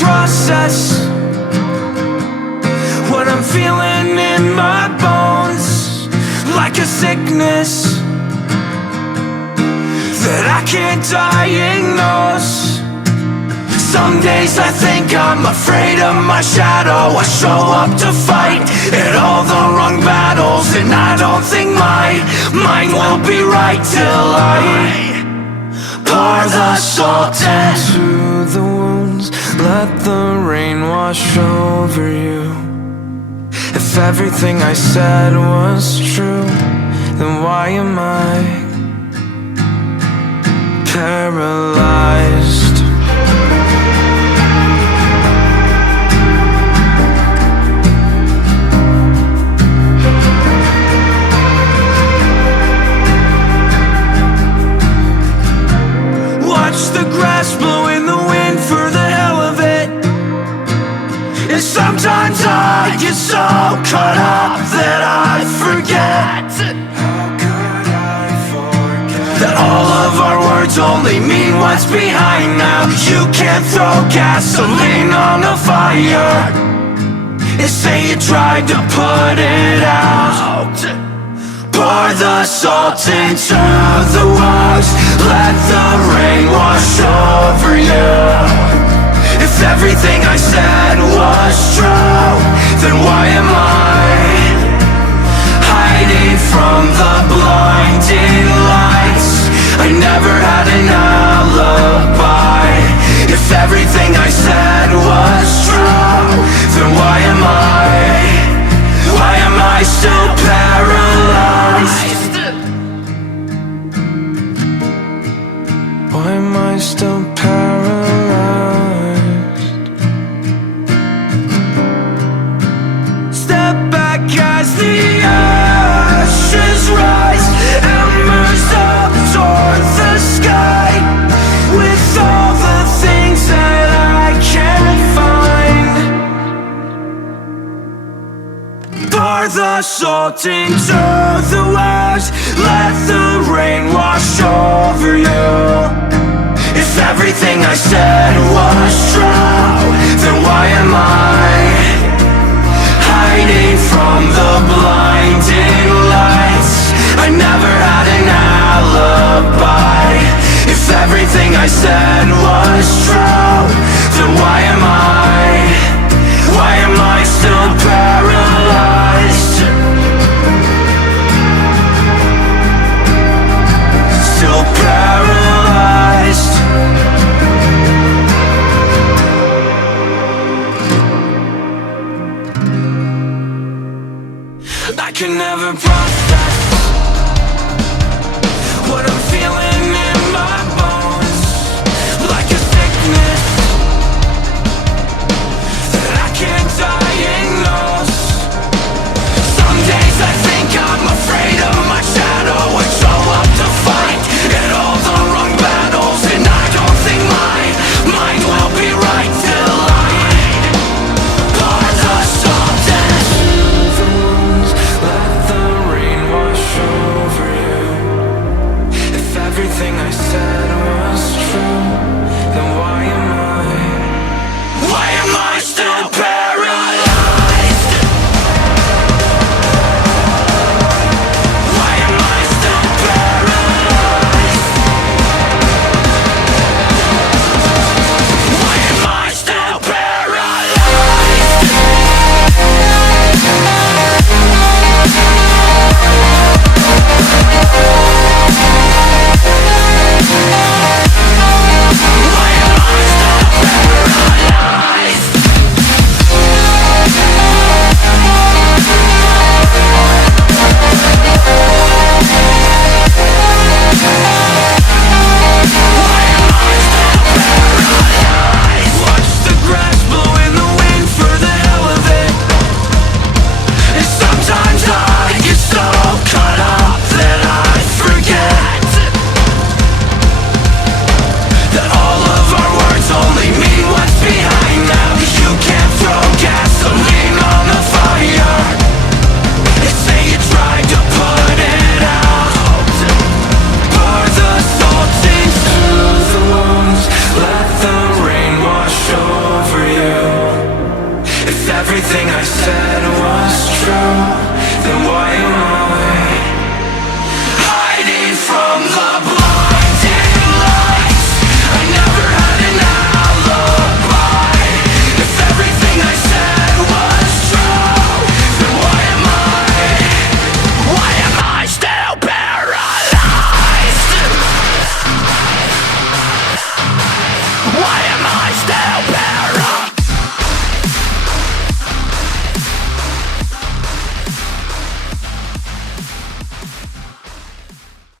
process what I'm feeling in my bones, like a sickness that I can't diagnose. Some days I think I'm afraid of my shadow. I show up to fight at all the wrong battles, and I don't think my mind will be right till I pour the salt into the wounds. Let the rain wash over you. If everything I said was true, then why am I paralyzed? Watch the grass blow in the wind for the hell of it. And sometimes I get so caught up that I forget. How could I forget that all of our words only mean what's behind now? You can't throw gasoline on a fire and say you tried to put it out. Pour the salt into the wounds. Let the rain wash over you. If everything I said was true, then why am I hiding from the blinding lights? I never had an alibi. If everything I said was true, then why am I still paralyzed? Why am I still paralyzed? Step back as the ashes rise, embers up toward the sky, with all the things that I can't find. Pour the salt into the waves. Let the rain wash over you. If everything I said was true, then why am I hiding from the blinding lights? I never had an alibi. If everything I said was true, then why am I still paralyzed? Still paralyzed. I can never process